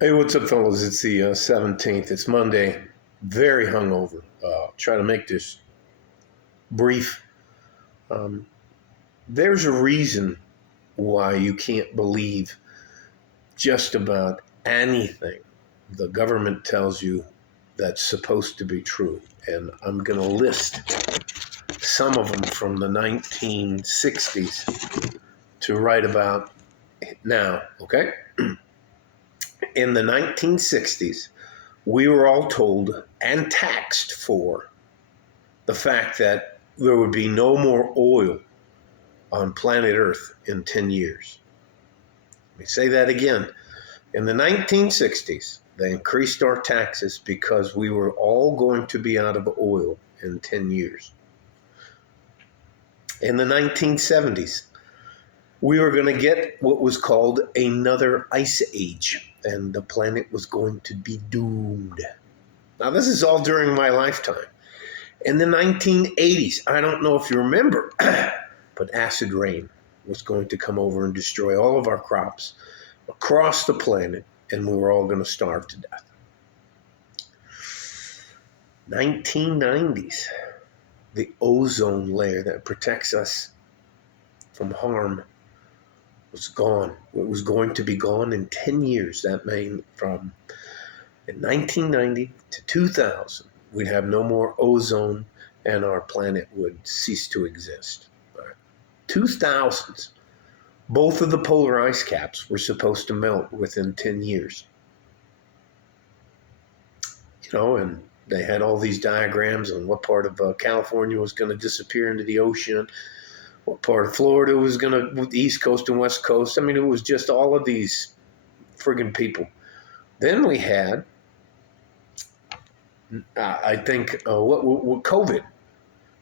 Hey, what's up, fellas? It's the 17th. It's Monday. Very hungover. Try to make this brief. Um, there's a reason why you can't believe just about anything the government tells you that's supposed to be true. And I'm going to list some of them from the 1960s to right about now, okay? In the 1960s, we were all told and taxed for the fact that there would be no more oil on planet Earth in 10 years. Let me say that again. In the 1960s, they increased our taxes because we were all going to be out of oil in 10 years. In the 1970s, we were going to get what was called another ice age, and the planet was going to be doomed. Now, this is all during my lifetime. In the 1980s, I don't know if you remember, but acid rain was going to come over and destroy all of our crops across the planet, and we were all going to starve to death. 1990s, the ozone layer that protects us from harm was gone. It was going to be gone in 10 years. That meant from in 1990 to 2000, we'd have no more ozone and our planet would cease to exist. 2000s, both of the polar ice caps were supposed to melt within 10 years. And they had all these diagrams on what part of California was going to disappear into the ocean, what part of Florida was going to, the East Coast and West Coast. I mean, it was just all of these friggin' people. Then we had, I think, what COVID.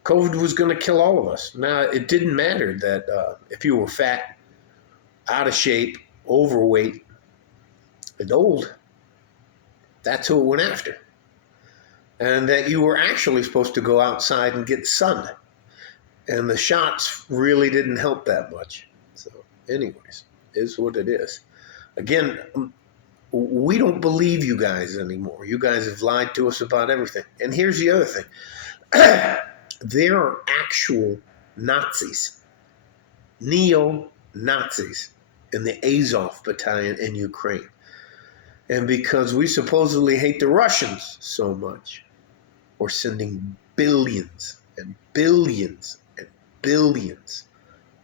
COVID was going to kill all of us. Now, it didn't matter that if you were fat, out of shape, overweight, and old, that's who it went after. And that you were actually supposed to go outside and get sun. And the shots really didn't help that much. So, anyways, is what it is. Again, we don't believe you guys anymore. You guys have lied to us about everything. And here's the other thing. There are actual Nazis, neo-Nazis in the Azov battalion in Ukraine. And because we supposedly hate the Russians so much, we're sending billions and billions and billions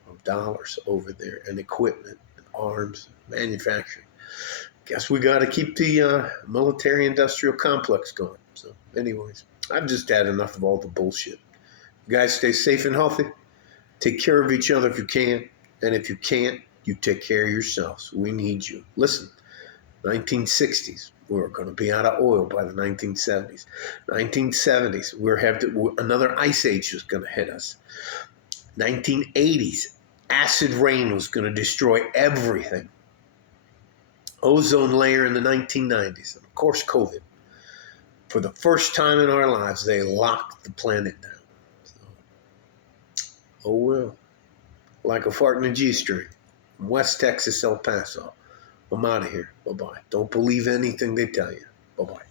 of dollars over there and equipment and arms, manufacturing. Guess we got to keep the military-industrial complex going. So anyways, I've just had enough of all the bullshit. You guys stay safe and healthy. Take care of each other if you can. And if you can't, you take care of yourselves. We need you. Listen, 1960s, we were going to be out of oil by the 1970s. 1970s, another ice age was going to hit us. 1980s, acid rain was going to destroy everything. Ozone layer in the 1990s. And of course, COVID. For the first time in our lives, they locked the planet down. Oh, well. Like a fart in a G-string. From West Texas, El Paso. I'm out of here. Bye-bye. Don't believe anything they tell you. Bye-bye.